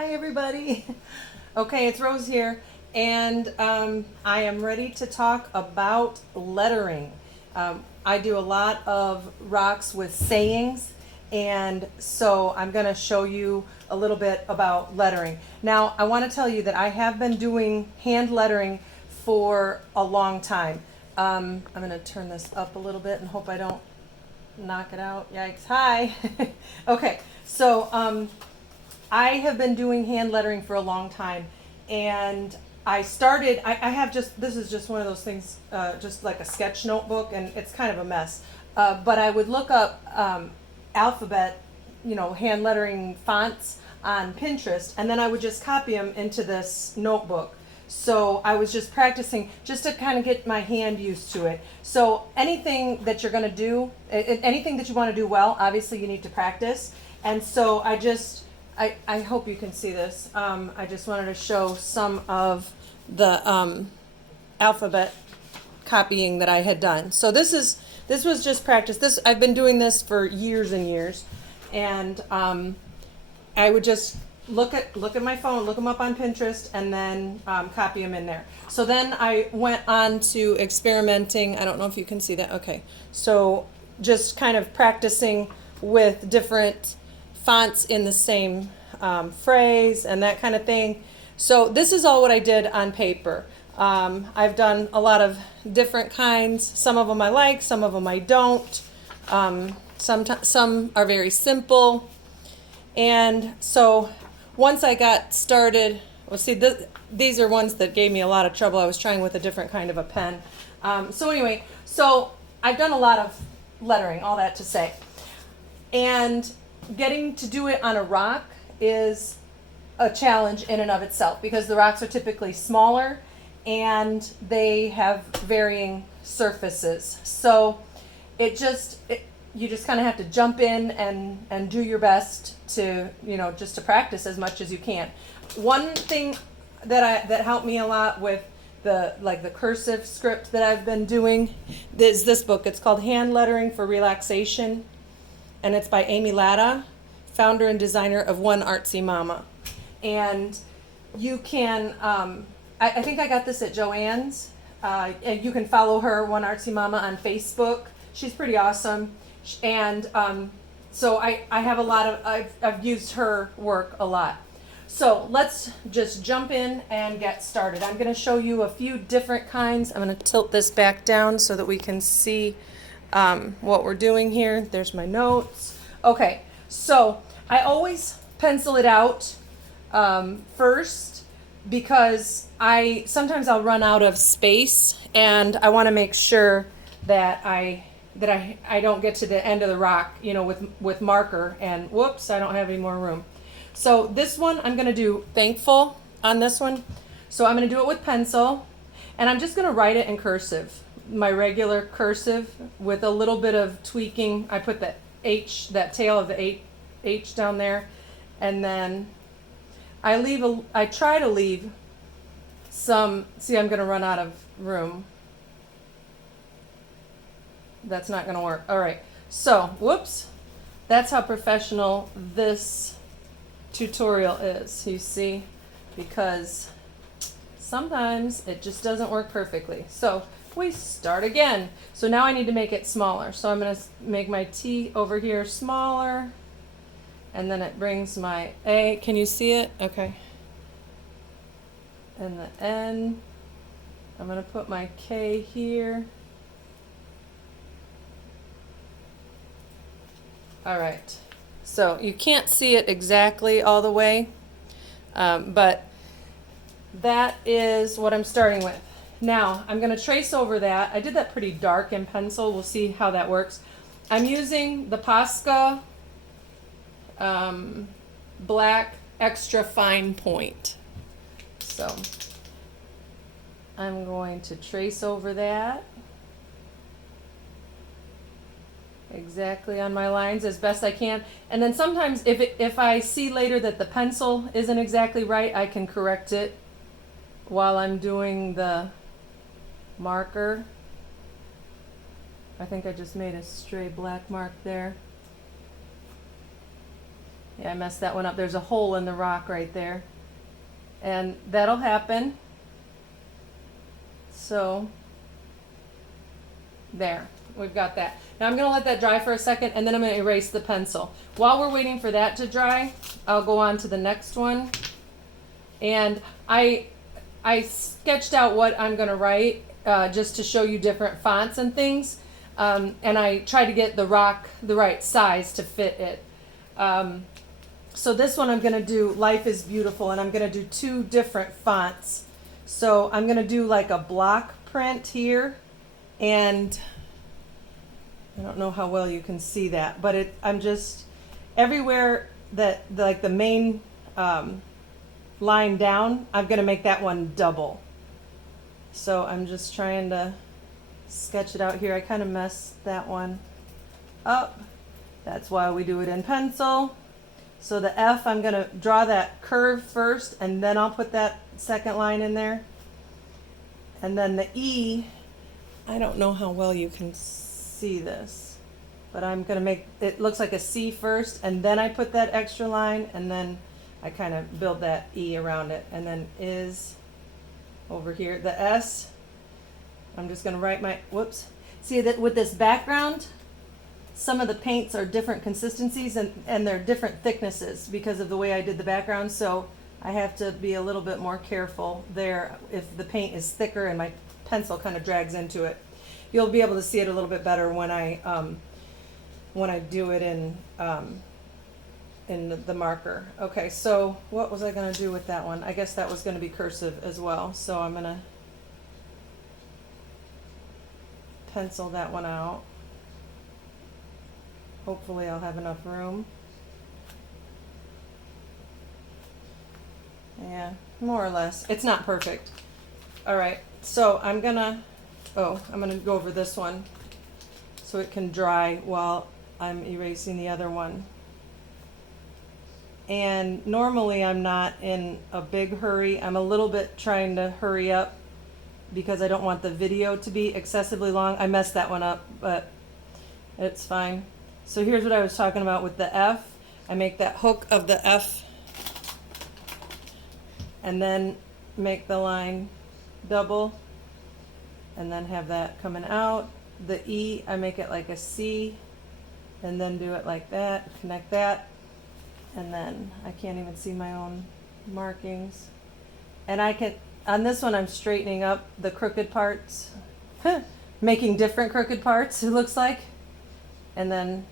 Hi, everybody. Okay, it's Rose here, and I am ready to talk about lettering. I do a lot of rocks with sayings, and so I'm going to show you a little bit about lettering. Now, I want to tell you that I have been doing hand lettering for a long time. I'm going to turn this up a little bit and hope I don't knock it out. Yikes. Hi. Okay, so I have been doing hand lettering for a long time, and I have just, this is just one of those things, just like a sketch notebook, and it's kind of a mess. But I would look up alphabet, hand lettering fonts on Pinterest, and then I would just copy them into this notebook. So I was just practicing just to kind of get my hand used to it. So anything that you're going to do, anything that you want to do well, obviously you need to practice. And so I hope you can see this. I just wanted to show some of the alphabet copying that I had done. So this was just practice. I've been doing this for years and years, and I would just look at my phone, look them up on Pinterest, and then copy them in there. So then I went on to experimenting. I don't know if you can see that. Okay, so just kind of practicing with different fonts in the same phrase and that kind of thing. So this is all what I did on paper. I've done a lot of different kinds. Some of them I like, some of them I don't. Some are very simple. And so once I got started, these are ones that gave me a lot of trouble. I was trying with a different kind of a pen. So I've done a lot of lettering, all that to say. And getting to do it on a rock is a challenge in and of itself because the rocks are typically smaller and they have varying surfaces. So you just kind of have to jump in and do your best to, just to practice as much as you can. One thing that helped me a lot with the cursive script that I've been doing is this book. It's called Hand Lettering for Relaxation, and it's by Amy Latta, founder and designer of One Artsy Mama. And you can, I think I got this at Joann's, and you can follow her, One Artsy Mama, on Facebook. She's pretty awesome. And so I have I've used her work a lot. So let's just jump in and get started. I'm going to show you a few different kinds. I'm going to tilt this back down so that we can see what we're doing here. There's my notes. Okay, so I always pencil it out first because sometimes I'll run out of space and I want to make sure that I don't get to the end of the rock, with marker and whoops, I don't have any more room. So this one I'm going to do thankful on this one. So I'm going to do it with pencil and I'm just going to write it in cursive, my regular cursive with a little bit of tweaking. I put that tail of the H down there, and then I try to leave some, see, I'm going to run out of room. That's not going to work. All right. So, whoops. That's how professional this tutorial is, you see, because sometimes it just doesn't work perfectly. So, we start again. So now I need to make it smaller. So I'm going to make my T over here smaller, and then it brings my A. Can you see it? Okay. And the N. I'm going to put my K here. All right. So you can't see it exactly all the way, but that is what I'm starting with. Now I'm going to trace over that. I did that pretty dark in pencil. We'll see how that works. I'm using the Posca black extra fine point. So I'm going to trace over that exactly on my lines as best I can. And then sometimes if I see later that the pencil isn't exactly right, I can correct it while I'm doing the marker. I think I just made a stray black mark there. Yeah, I messed that one up. There's a hole in the rock right there. And that'll happen. So, there, we've got that. Now I'm gonna let that dry for a second and then I'm gonna erase the pencil. While we're waiting for that to dry, I'll go on to the next one. And I sketched out what I'm gonna write just to show you different fonts and things. And I tried to get the rock the right size to fit it. So this one I'm gonna do Life is Beautiful, and I'm gonna do 2 different fonts. So I'm gonna do like a block print here, and I don't know how well you can see that, but I'm just everywhere that like the main line down, I'm gonna make that one double. So I'm just trying to sketch it out here. I kind of messed that one up. That's why we do it in pencil. So the F, I'm going to draw that curve first, and then I'll put that second line in there. And then the E, I don't know how well you can see this, but I'm going to make it looks like a C first, and then I put that extra line, and then I kind of build that E around it. And then is over here. The S, I'm just going to write my, whoops. See that with this background, some of the paints are different consistencies and they're different thicknesses because of the way I did the background. So I have to be a little bit more careful there if the paint is thicker and my pencil kind of drags into it. You'll be able to see it a little bit better when I do it in the marker. Okay, so what was I going to do with that one? I guess that was going to be cursive as well. So I'm going to pencil that one out. Hopefully I'll have enough room. Yeah, more or less. It's not perfect. All right, so I'm gonna go over this one so it can dry while I'm erasing the other one. And normally I'm not in a big hurry. I'm a little bit trying to hurry up because I don't want the video to be excessively long. I messed that one up, but it's fine. So here's what I was talking about with the F. I make that hook of the F and then make the line double and then have that coming out. The E, I make it like a C and then do it like that, connect that, and then I can't even see my own markings. And I can, on this one I'm straightening up the crooked parts, making different crooked parts, it looks like. And then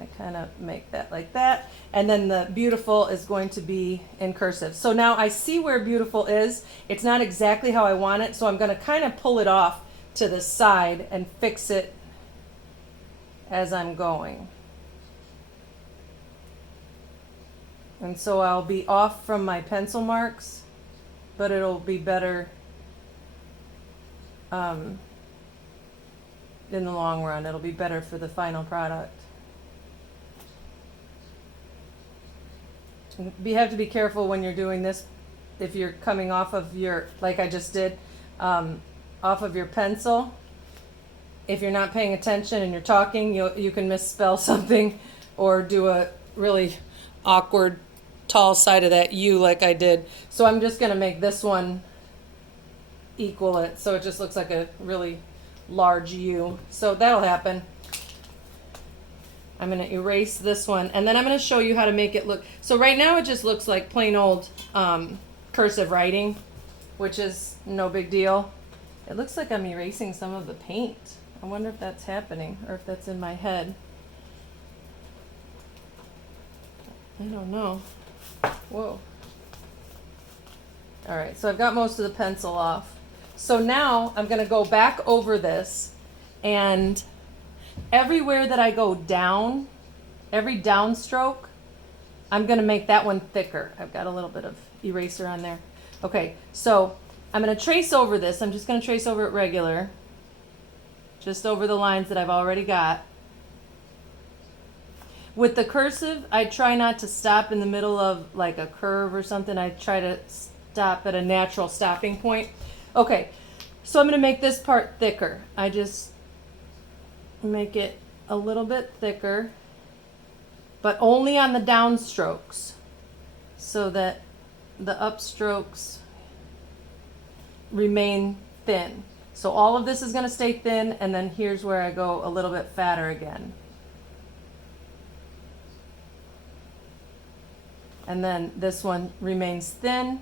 I kind of make that like that. And then the beautiful is going to be in cursive. So now I see where beautiful is. It's not exactly how I want it, so I'm going to kind of pull it off to the side and fix it as I'm going. And so I'll be off from my pencil marks, but it'll be better in the long run. It'll be better for the final product. You have to be careful when you're doing this. If you're coming off of your, like I just did, off of your pencil, if you're not paying attention and you're talking, you can misspell something or do a really awkward tall side of that U like I did. So I'm just going to make this one equal it so it just looks like a really large U. So that'll happen. I'm going to erase this one, and then I'm going to show you how to make it look. So right now it just looks like plain old cursive writing, which is no big deal. It looks like I'm erasing some of the paint. I wonder if that's happening or if that's in my head. I don't know. Whoa. All right, so I've got most of the pencil off. So now I'm going to go back over this, and everywhere that I go down, every downstroke, I'm going to make that one thicker. I've got a little bit of eraser on there. Okay, so I'm going to trace over this. I'm just going to trace over it regular, just over the lines that I've already got. With the cursive, I try not to stop in the middle of like a curve or something. I try to stop at a natural stopping point. Okay, so I'm going to make this part thicker. I just make it a little bit thicker. but only on the downstrokes so that the upstrokes remain thin. So all of this is going to stay thin, and then here's where I go a little bit fatter again. And then this one remains thin,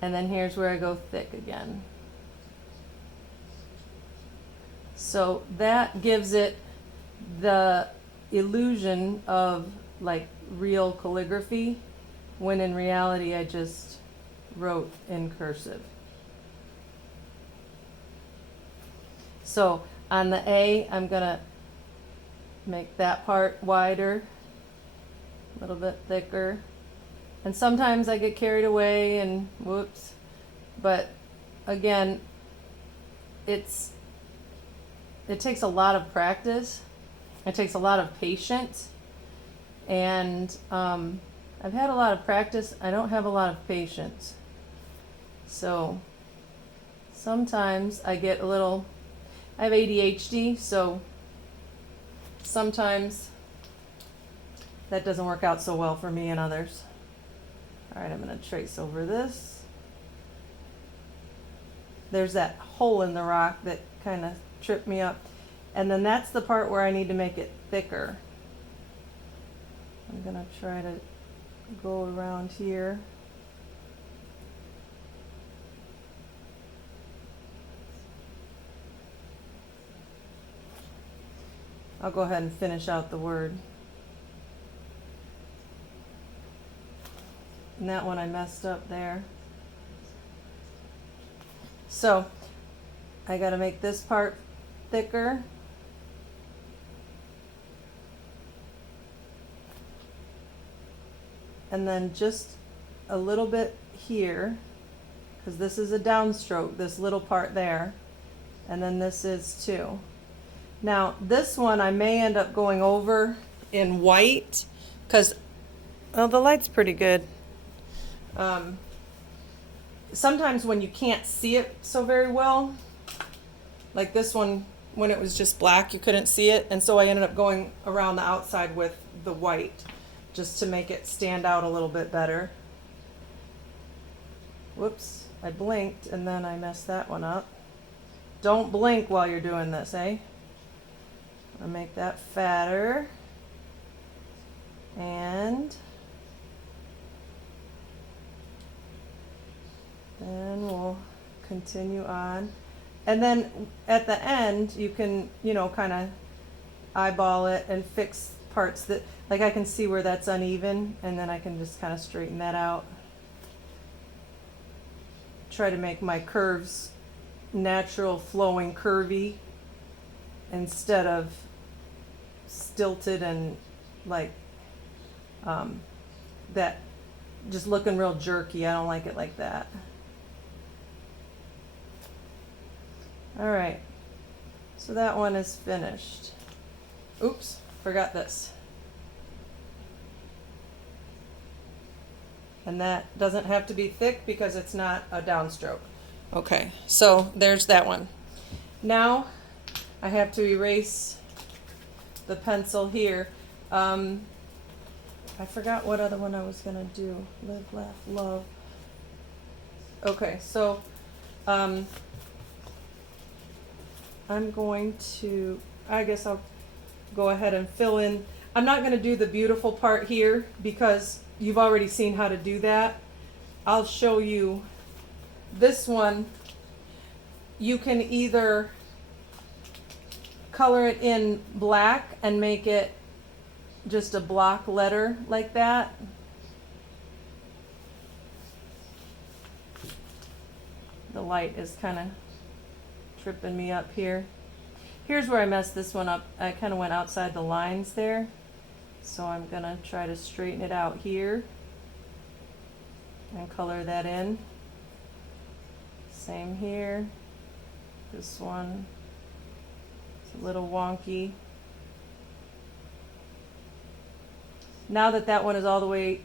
and then here's where I go thick again. So that gives it the illusion of like real calligraphy, when in reality I just wrote in cursive. So on the A, I'm gonna make that part wider, a little bit thicker. And sometimes I get carried away and whoops. But again, it takes a lot of practice. It takes a lot of patience. And I've had a lot of practice. I don't have a lot of patience. So sometimes I get a little, I have ADHD, so sometimes that doesn't work out so well for me and others. All right, I'm going to trace over this. There's that hole in the rock that kind of tripped me up. And then that's the part where I need to make it thicker. I'm going to try to go around here. I'll go ahead and finish out the word. And that one I messed up there. So I got to make this part thicker. And then just a little bit here, because this is a downstroke, this little part there. And then this is too. Now this one I may end up going over in white, because, well, the light's pretty good. Sometimes when you can't see it so very well, like this one, when it was just black, you couldn't see it. And so I ended up going around the outside with the white, just to make it stand out a little bit better. Whoops, I blinked and then I messed that one up. Don't blink while you're doing this, eh? I'll make that fatter. And then we'll continue on. And then at the end, you can, kind of eyeball it and fix parts that, like I can see where that's uneven, and then I can just kind of straighten that out. Try to make my curves natural, flowing, curvy, instead of stilted and like that just looking real jerky. I don't like it like that. All right, so that one is finished. Oops, forgot this. And that doesn't have to be thick because it's not a downstroke. Okay, so there's that one. Now I have to erase the pencil here. I forgot what other one I was gonna do. Live, laugh, love. Okay, so I'm going to, I guess I'll go ahead and fill in. I'm not going to do the beautiful part here because you've already seen how to do that. I'll show you this one. You can either color it in black and make it just a block letter like that. The light is kind of tripping me up here. Here's where I messed this one up. I kind of went outside the lines there. So I'm gonna try to straighten it out here and color that in. Same here. This one is a little wonky. Now that that one is all the way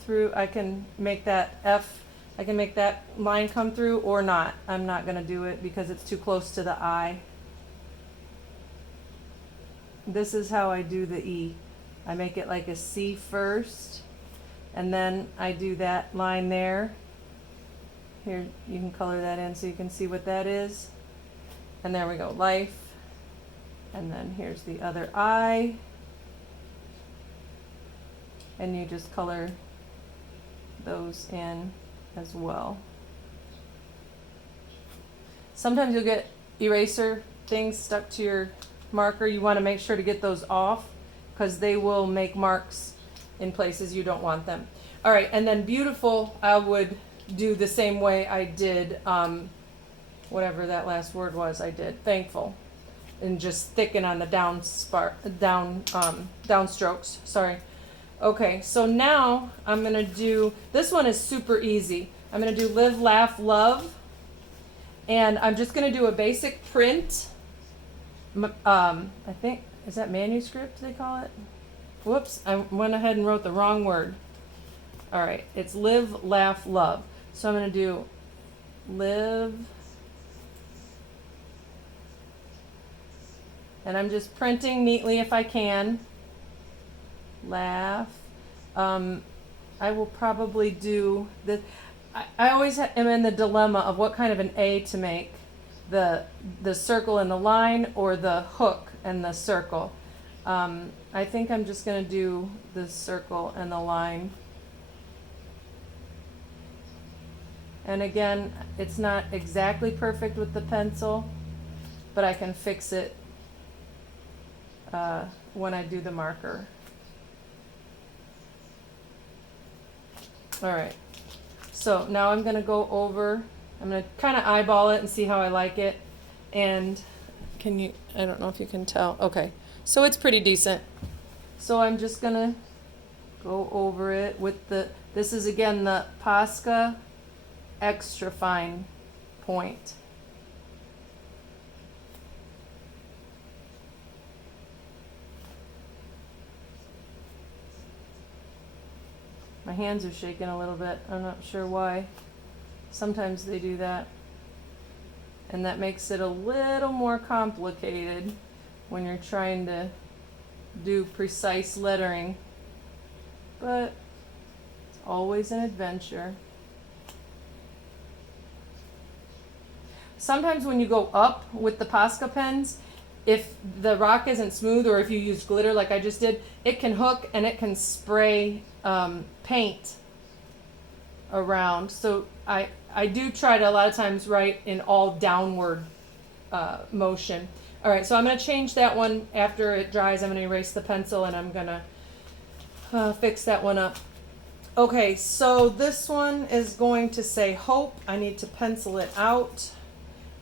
through, I can make that F, I can make that line come through or not. I'm not going to do it because it's too close to the I. This is how I do the E. I make it like a C first, and then I do that line there. Here, you can color that in so you can see what that is. And there we go, life. And then here's the other eye. And you just color those in as well. Sometimes you'll get eraser things stuck to your marker. You want to make sure to get those off because they will make marks in places you don't want them. All right, and then beautiful, I would do the same way I did, whatever that last word was I did, thankful. And just thicken on the down strokes, sorry. Okay, so now I'm gonna do, this one is super easy. I'm gonna do live, laugh, love. And I'm just gonna do a basic print. I think, is that manuscript they call it? Whoops, I went ahead and wrote the wrong word. All right, it's live, laugh, love. So I'm gonna do live, and I'm just printing neatly if I can. Laugh. I will probably do the, I always am in the dilemma of what kind of an A to make. The circle and the line or the hook and the circle. I think I'm just going to do the circle and the line. And again, it's not exactly perfect with the pencil, but I can fix it when I do the marker. All right, so now I'm going to go over, I'm going to kind of eyeball it and see how I like it. And can you, I don't know if you can tell. Okay, so it's pretty decent. So I'm just going to go over it with the, this is again the Posca extra fine point. My hands are shaking a little bit. I'm not sure why. Sometimes they do that. And that makes it a little more complicated when you're trying to do precise lettering. But it's always an adventure. Sometimes when you go up with the Posca pens, if the rock isn't smooth or if you use glitter like I just did, it can hook and it can spray paint around. So I do try to a lot of times write in all downward motion. All right, so I'm going to change that one after it dries. I'm going to erase the pencil and I'm going to fix that one up. Okay, so this one is going to say hope. I need to pencil it out.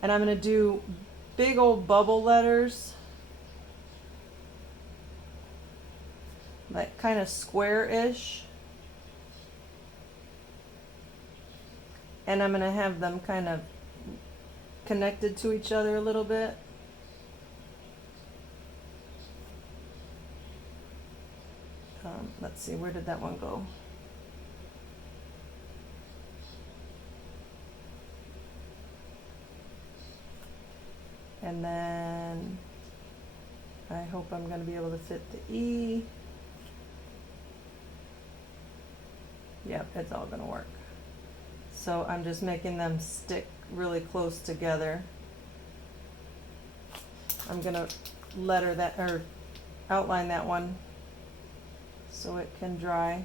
And I'm going to do big old bubble letters, like kind of square-ish. And I'm going to have them kind of connected to each other a little bit. Let's see, where did that one go? And then I hope I'm going to be able to fit the E. Yep, it's all going to work. So I'm just making them stick really close together. I'm going to letter that or outline that one so it can dry.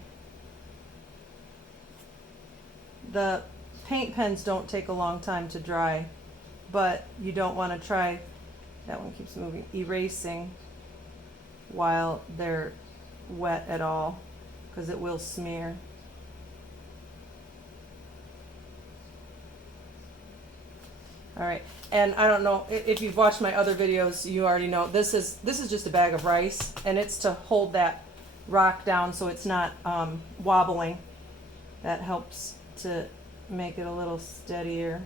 The paint pens don't take a long time to dry, but you don't want to try, that one keeps moving, erasing while they're wet at all, because it will smear. All right, and I don't know if you've watched my other videos, you already know this is just a bag of rice, and it's to hold that rock down so it's not wobbling. That helps to make it a little steadier.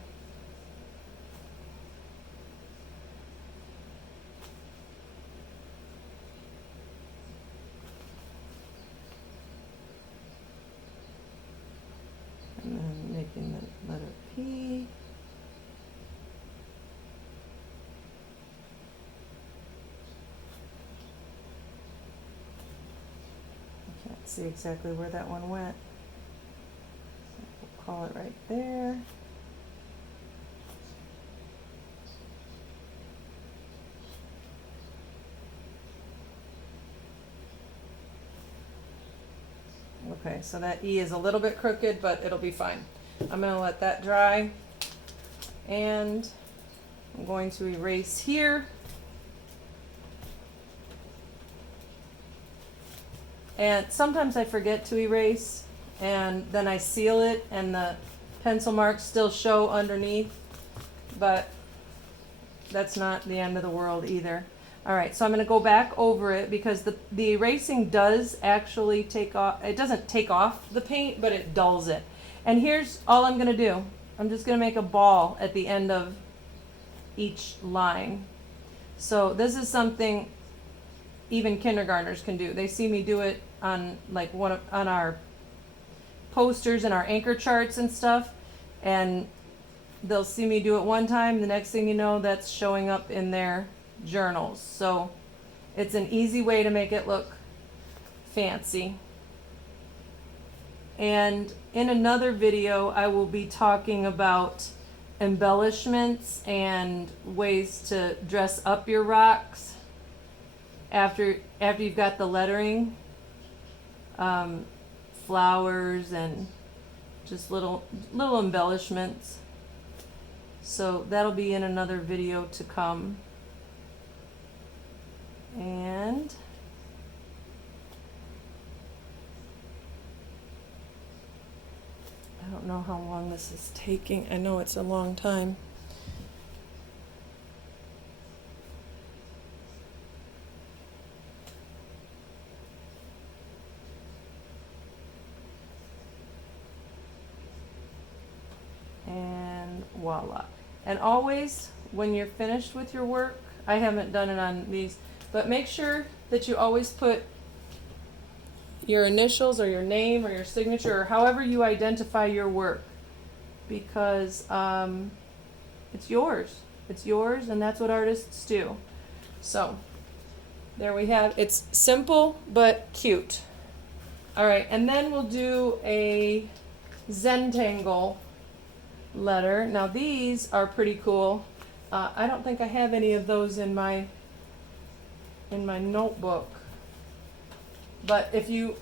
And then making the letter P. Can't see exactly where that one went. We'll call it right there. Okay, so that E is a little bit crooked, but it'll be fine. I'm going to let that dry, and I'm going to erase here. And sometimes I forget to erase, and then I seal it, and the pencil marks still show underneath, but that's not the end of the world either. All right, so I'm going to go back over it because the erasing does actually take off. It doesn't take off the paint, but it dulls it. And here's all I'm going to do. I'm just going to make a ball at the end of each line. So this is something even kindergartners can do. They see me do it on like on our posters and our anchor charts and stuff, and they'll see me do it one time. The next thing you know, that's showing up in their journals. So it's an easy way to make it look fancy. And in another video, I will be talking about embellishments and ways to dress up your rocks after you've got the lettering, flowers and just little embellishments. So that'll be in another video to come. And I don't know how long this is taking. I know it's a long time. And voila. And always, when you're finished with your work, I haven't done it on these, but make sure that you always put your initials or your name or your signature or however you identify your work, because it's yours. It's yours, and that's what artists do. So there we have. It's simple but cute. All right, and then we'll do a Zentangle letter. Now these are pretty cool. I don't think I have any of those in my notebook, but if you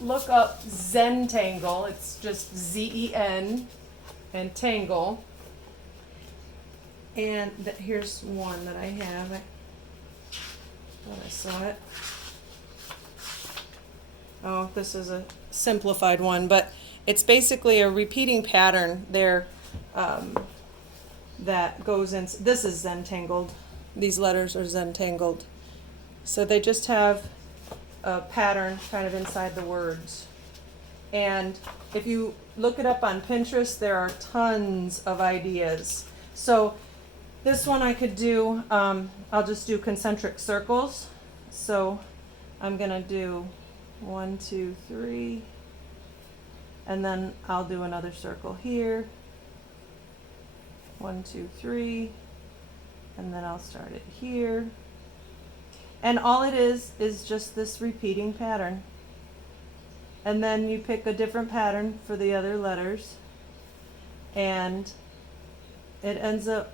look up Zentangle, it's just Z-E-N and tangle, and here's one that I have. I thought I saw it. Oh, this is a simplified one, but it's basically a repeating pattern there that goes in. This is Zentangled. These letters are Zentangled. So they just have a pattern kind of inside the words. And if you look it up on Pinterest, there are tons of ideas. So this one I could do, I'll just do concentric circles. So I'm going to do 1, 2, 3. And then I'll do another circle here. 1, 2, 3. And then I'll start it here. And all it is just this repeating pattern. And then you pick a different pattern for the other letters. And it ends up